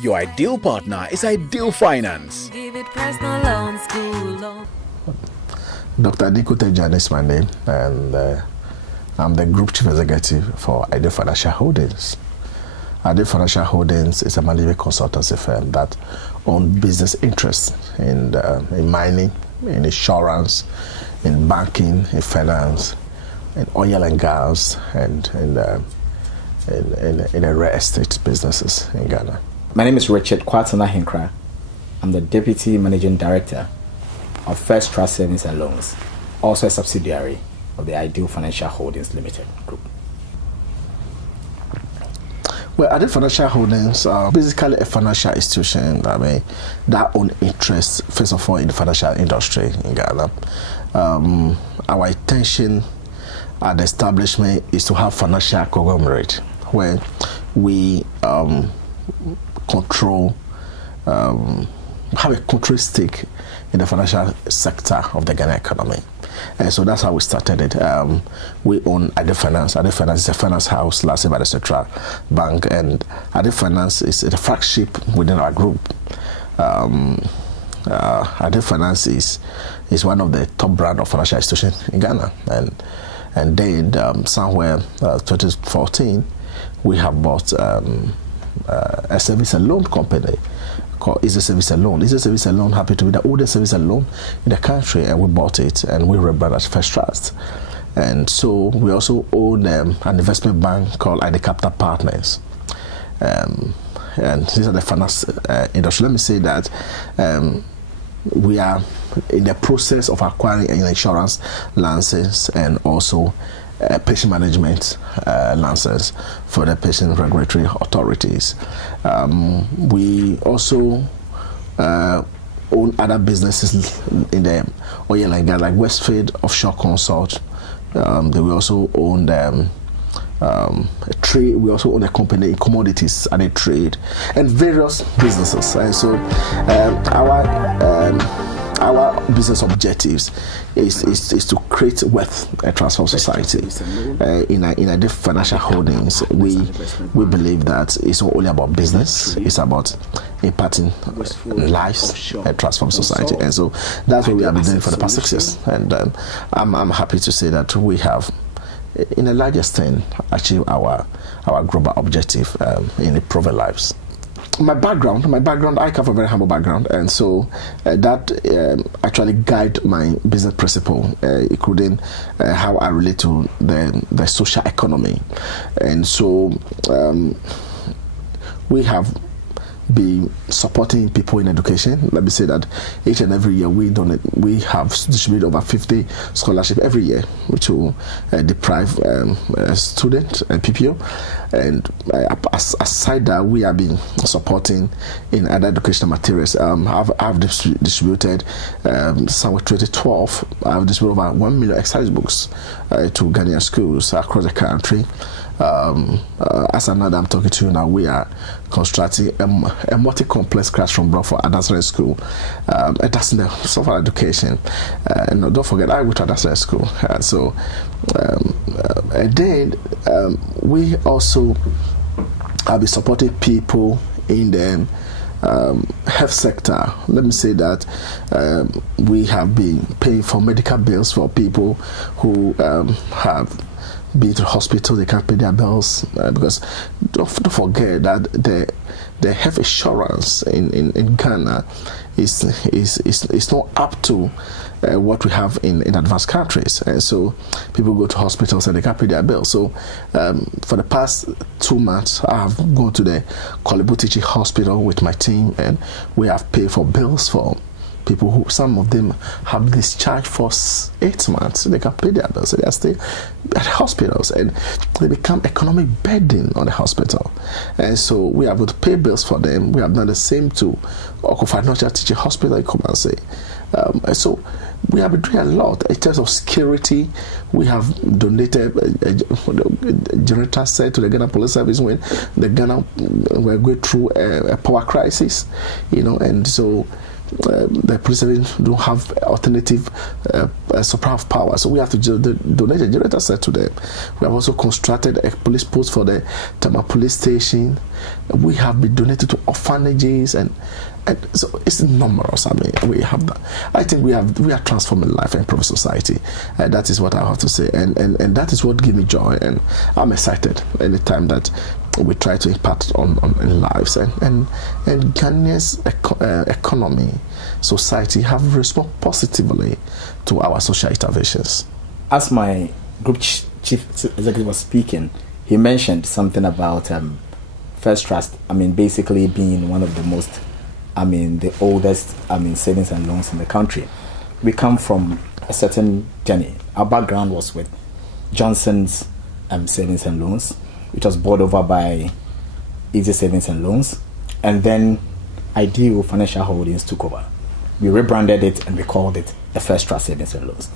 Your ideal partner is Ideal Finance. Dr. Adiko Tejan is my name, and I'm the Group Chief Executive for Ideal Financial Holdings. Ideal Financial Holdings is a management consultancy firm that owns business interests in mining, in insurance, in banking, in finance, in oil and gas, and in the real estate businesses in Ghana. My name is Richard Kwatana Hinkra. I'm the Deputy Managing Director of First Trust Savings and Loans, also a subsidiary of the Ideal Financial Holdings Limited Group. Well, Ideal Financial Holdings are basically a financial institution that own interests, first of all, in the financial industry in Ghana. Our intention at the establishment is to have financial conglomerate where we control, have a control stake in the financial sector of the Ghana economy. And so that's how we started it. We own Ideal Finance. Ideal Finance is a finance house licensed by the Central Bank, and Ideal Finance is the flagship within our group. Ideal Finance is one of the top brand of financial institutions in Ghana, and then somewhere 2014 we have bought a service and loan company called Easy Service and Loan. Easy Service and Loan happened to be the oldest service and loan in the country, and we bought it and we rebranded as First Trust. And so we also own an investment bank called ID Capital Partners. And these are the finance industry. Let me say that we are in the process of acquiring an insurance license and also patient management license for the patient regulatory authorities. We also own other businesses in the oil and gas, like Westfield Offshore Consult. We also own trade. We also own a company in commodities and a trade, and various businesses. And so our business objectives is to create wealth and transform society. In a financial holdings, we believe that it's not only about business; it's about impacting lives and transform society. And so that's what we have been doing for the past 6 years. And I'm happy to say that we have, in a large extent, achieved our global objective in improving lives. My background, I come from a very humble background, and so that actually guide my business principle, including how I relate to the social economy. And so we have been supporting people in education. Let me say that each and every year we have distributed over 50 scholarships every year to deprive students and PPO. And aside that, we have been supporting in other educational materials. I've distributed somewhere 2012. I've distributed over 1 million exercise books to Ghanaian schools across the country. As another I'm talking to you now, we are constructing a multi-complex classroom block for Adasare School. That's in the software education. And don't forget, I went to Adasare School. And then we also have been supporting people in the health sector. Let me say that we have been paying for medical bills for people who have been to the hospital. They can't pay their bills because don't forget that the health insurance in Ghana is not up to what we have in advanced countries, and so people go to hospitals and they can't pay their bills. So for the past 2 months, I have gone to the Kolebu Teaching Hospital with my team, and we have paid for bills for people who, some of them have discharged for 8 months, so they can pay their bills. So they are still at hospitals, and they become economic burden on the hospital. And so we are able to pay bills for them. We have done the same to Financial Teaching Hospital in Kumasi. And so we have been doing a lot in terms of security. We have donated a generator set to the Ghana Police Service when the Ghana were going through a power crisis, and so the police don't have alternative supply of power, so we have to donate a generator set to them. We have also constructed a police post for the Tama police station. We have been donated to orphanages, and so it's numerous. I mean, we have that. I think we are transforming life and improving society. That is what I have to say, and that is what gives me joy, and I'm excited anytime that we try to impact on lives, and Ghanaia's economy, society have responded positively to our social interventions. As my group chief executive was speaking, he mentioned something about First Trust. I mean, basically being one of the most, the oldest, savings and loans in the country. We come from a certain journey. Our background was with Johnson's Savings and Loans, which was bought over by Easy Savings and Loans, and then Ideal Financial Holdings took over. We rebranded it and we called it the First Trust Savings and Loans.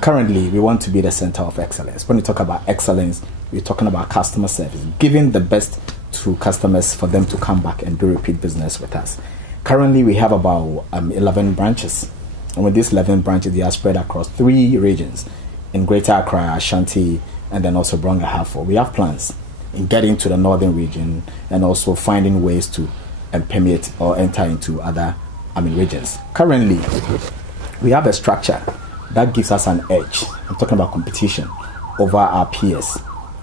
Currently, we want to be the center of excellence. When we talk about excellence, we're talking about customer service, giving the best to customers for them to come back and do repeat business with us. Currently, we have about 11 branches, and with these 11 branches, they are spread across 3 regions in Greater Accra, Ashanti, and then also Brong-Ahafo. We have plans in getting to the northern region and also finding ways to permeate or enter into other regions. Currently, we have a structure that gives us an edge. I'm talking about competition over our peers,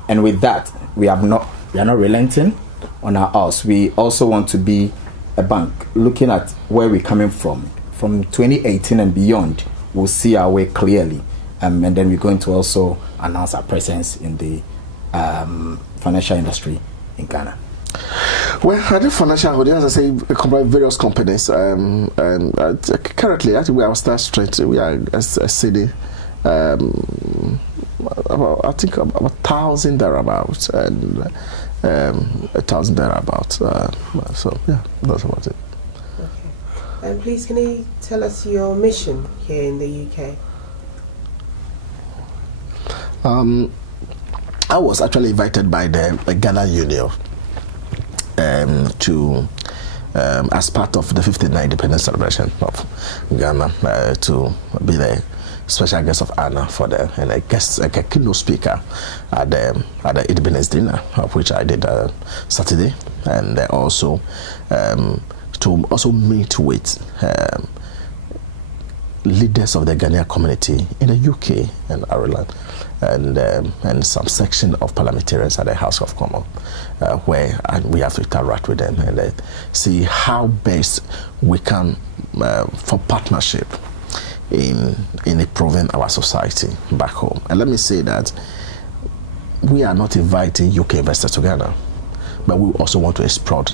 and with that, we are not relenting on our house. We also want to be a bank. Looking at where we're coming from 2018 and beyond, we'll see our way clearly. And then we're going to also announce our presence in the financial industry in Ghana. Well, I think financial holdings, as I say, comprise various companies. And currently, actually, we are star strength. We are a city, about 1,000 thereabouts, and 1,000 thereabouts. So yeah, that's about it. Okay. And please, can you tell us your mission here in the UK? I was actually invited by the Ghana Union to, as part of the 59th independence celebration of Ghana, to be the special guest of honor for them, and a keynote speaker at the independence dinner, of which I did Saturday, and also to also meet with leaders of the Ghanaian community in the UK and Ireland, and some section of parliamentarians at the House of Commons, where we have to interact with them and see how best we can for partnership in improving our society back home. And let me say that we are not inviting UK investors to Ghana, but we also want to explore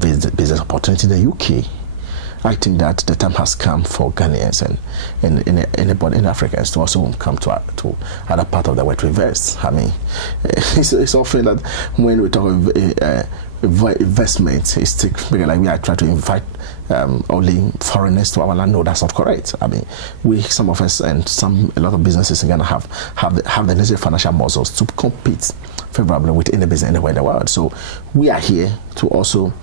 business opportunity in the UK. I think that the time has come for Ghanaians and anybody in Africans to also come to other part of the world to invest. I mean, it's often that when we talk of investment, it's like we are trying to invite only foreigners to our land. No, that's not correct. I mean, some of us and a lot of businesses in Ghana have the necessary financial muscles to compete favorably with any business anywhere in the world. So we are here to also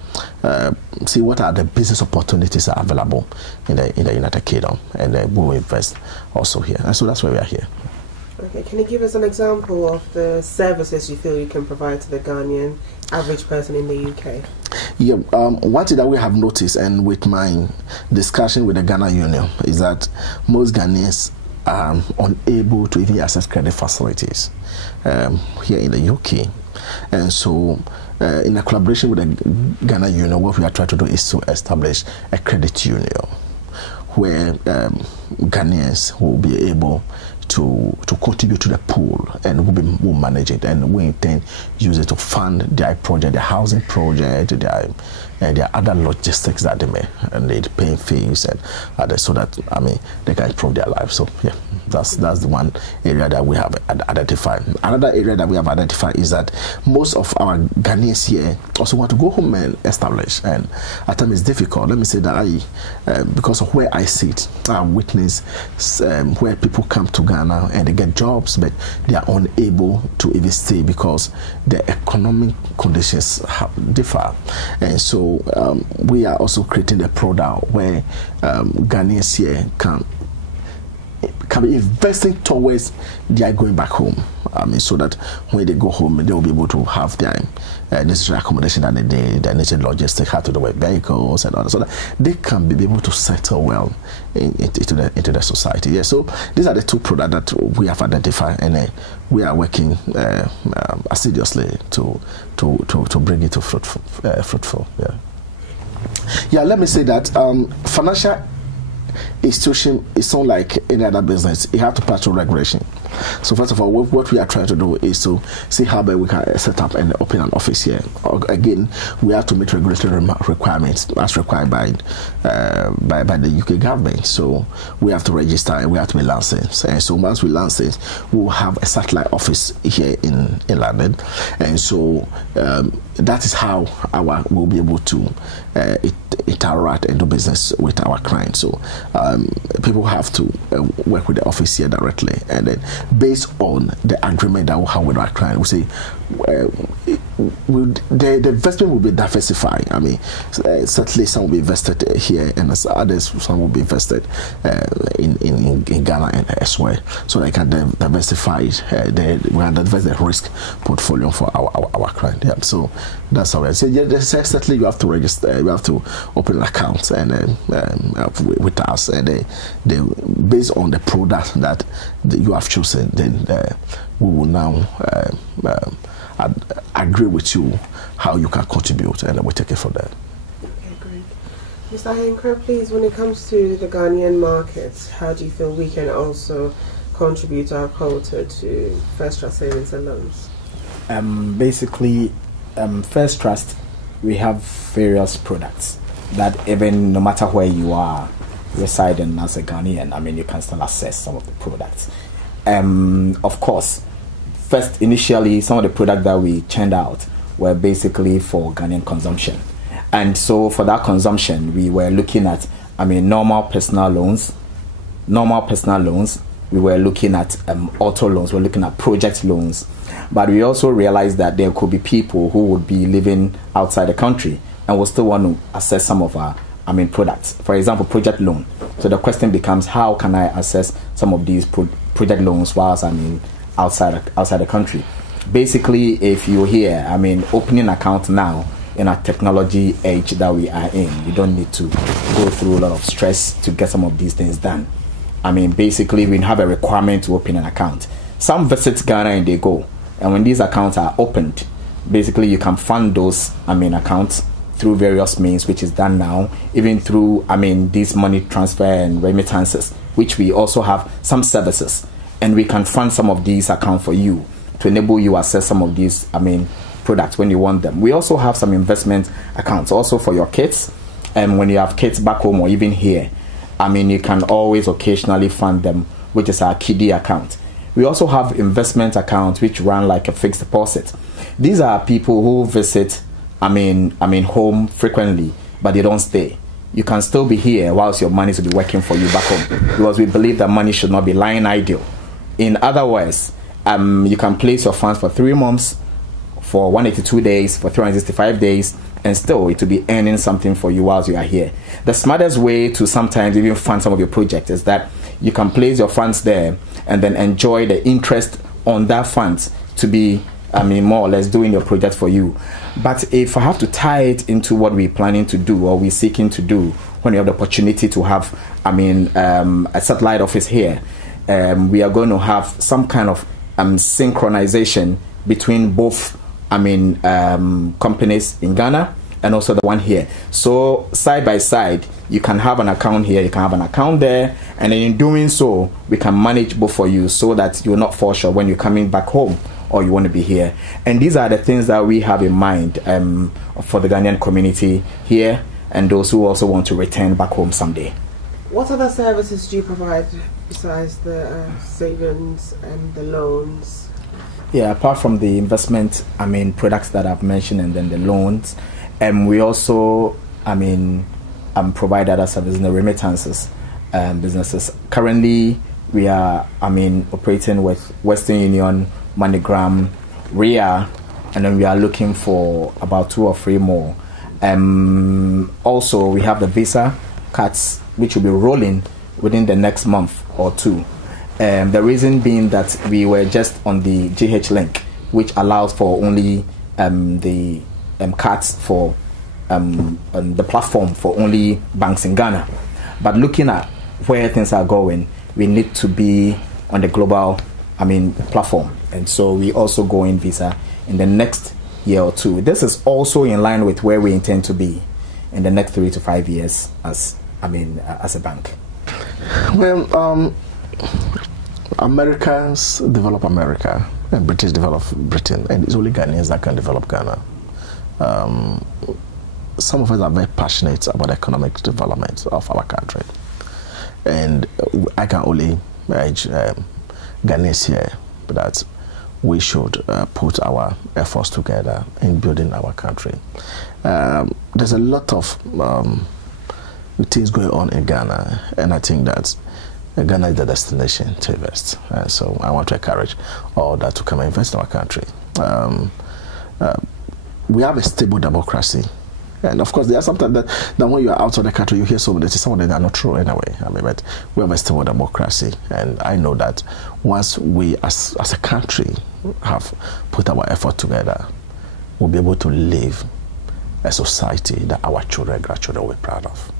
see what are the business opportunities that are available in the United Kingdom, and we will invest also here. And so that's why we are here. Okay, can you give us an example of the services you feel you can provide to the Ghanaian average person in the UK? Yeah, one thing that we have noticed, and with my discussion with the Ghana Union, is that most Ghanaians are unable to even access credit facilities here in the UK. And so in a collaboration with the Ghana Union, what we are trying to do is to establish a credit union where Ghanaians will be able to contribute to the pool, and we'll manage it, and we intend to use it to fund their project, their housing project, their other logistics that they may need, paying fees and others, so that they can improve their lives. So yeah, that's the one area that we have identified. Another area that we have identified is that most of our Ghanaians here also want to go home and establish, and at times it's difficult. Let me say that because of where I sit, I witness where people come to Ghana Ghana and they get jobs, but they are unable to even stay because the economic conditions differ. And so we are also creating a product where Ghanaians here can be investing towards their going back home. So that when they go home, they will be able to have their necessary accommodation that they need, their necessary logistics, how to do with vehicles and all that, so that they can be able to settle well into the society. Yeah. So these are the two products that we have identified, and we are working assiduously to bring it to fruitful. Yeah. Yeah. Let me say that financial institution is not like any other business. It has to pass through regulation. So first of all, what we are trying to do is to see how we can set up and open an office here. Again, we have to meet regulatory requirements as required by the UK government. So we have to register and we have to be licensed. And so once we license, we will have a satellite office here in London. And so that is how we'll be able to interact and do business with our clients. So people have to work with the office here directly, and then based on the agreement that we have with our client, we say the investment will be diversified. I mean, certainly some will be invested here, and some will be invested in Ghana and elsewhere, so they can diversify the risk portfolio for our client. Yeah, so that's how I say. Yeah, certainly you have to register, you have to open an account and with us, and they based on the product that you have chosen, then we will now agree with you how you can contribute, and then we take it from there. Okay, great. Mr. Ahenkra, please, when it comes to the Ghanaian market, how do you feel we can also contribute our quota to First Trust Savings and Loans? Basically, First Trust, we have various products that even no matter where you are residing as a Ghanaian, I mean, you can still access some of the products. Of course, first, initially, some of the products that we churned out were basically for Ghanaian consumption. And so for that consumption, we were looking at, normal personal loans. We were looking at auto loans. We were looking at project loans. But we also realized that there could be people who would be living outside the country and will still want to access some of our products. For example, project loan. So the question becomes, how can I access some of these project loans whilst outside the country? Basically, if you're here, opening an account now in a technology age that we are in, you don't need to go through a lot of stress to get some of these things done. Basically, we have a requirement to open an account. Some visit Ghana and they go, and when these accounts are opened, basically you can fund those accounts through various means, which is done now, even through these money transfer and remittances, which we also have some services, and we can fund some of these accounts for you to enable you access some of these products when you want them. We also have some investment accounts also for your kids, and when you have kids back home or even here, you can always occasionally fund them, which is our kiddie account. We also have investment accounts which run like a fixed deposit. These are people who visit home frequently, but they don't stay. You can still be here whilst your money should be working for you back home, because we believe that money should not be lying idle. In other words, you can place your funds for 3 months, for 182 days, for 365 days, and still it will be earning something for you whilst you are here. The smartest way to sometimes even fund some of your projects is that you can place your funds there and then enjoy the interest on that funds to be more or less doing your project for you. But if I have to tie it into what we're planning to do or we're seeking to do when we have the opportunity to have a satellite office here, we are going to have some kind of synchronization between both companies in Ghana and also the one here. So side by side, you can have an account here, you can have an account there, and then in doing so, we can manage both for you so that you'll not fall short when you're coming back home or you want to be here. And these are the things that we have in mind for the Ghanaian community here and those who also want to return back home someday. What other services do you provide besides the savings and the loans? Yeah, apart from the investment, products that I've mentioned and then the loans, we also, provide other services in the remittances businesses. Currently, we are, operating with Western Union, MoneyGram, RIA, and then we are looking for about 2 or 3 more. Also, we have the Visa cards, which will be rolling within the next month or 2. The reason being that we were just on the GH link, which allows for only the cards for the platform for only banks in Ghana. But looking at where things are going, we need to be on the global platform, and so we also go in Visa in the next year or 2. This is also in line with where we intend to be in the next 3 to 5 years as a bank. Well, Americans develop America and British develop Britain, and it's only Ghanaians that can develop Ghana. Some of us are very passionate about the economic development of our country, and I can only urge Ghanaians here that we should put our efforts together in building our country. There's a lot of things going on in Ghana, and I think that Ghana is the destination to invest. So I want to encourage all that to come and invest in our country. We have a stable democracy. And of course, there are sometimes that when you are outside the country, you hear some of them are not true anyway. But we have a stable democracy, and I know that once we, as a country, have put our effort together, we'll be able to live a society that our children and grandchildren will be proud of.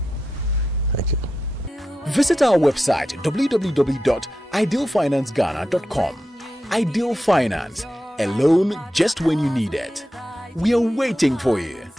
Thank you. Visit our website www.idealfinanceghana.com. Ideal Finance, a loan just when you need it. We are waiting for you.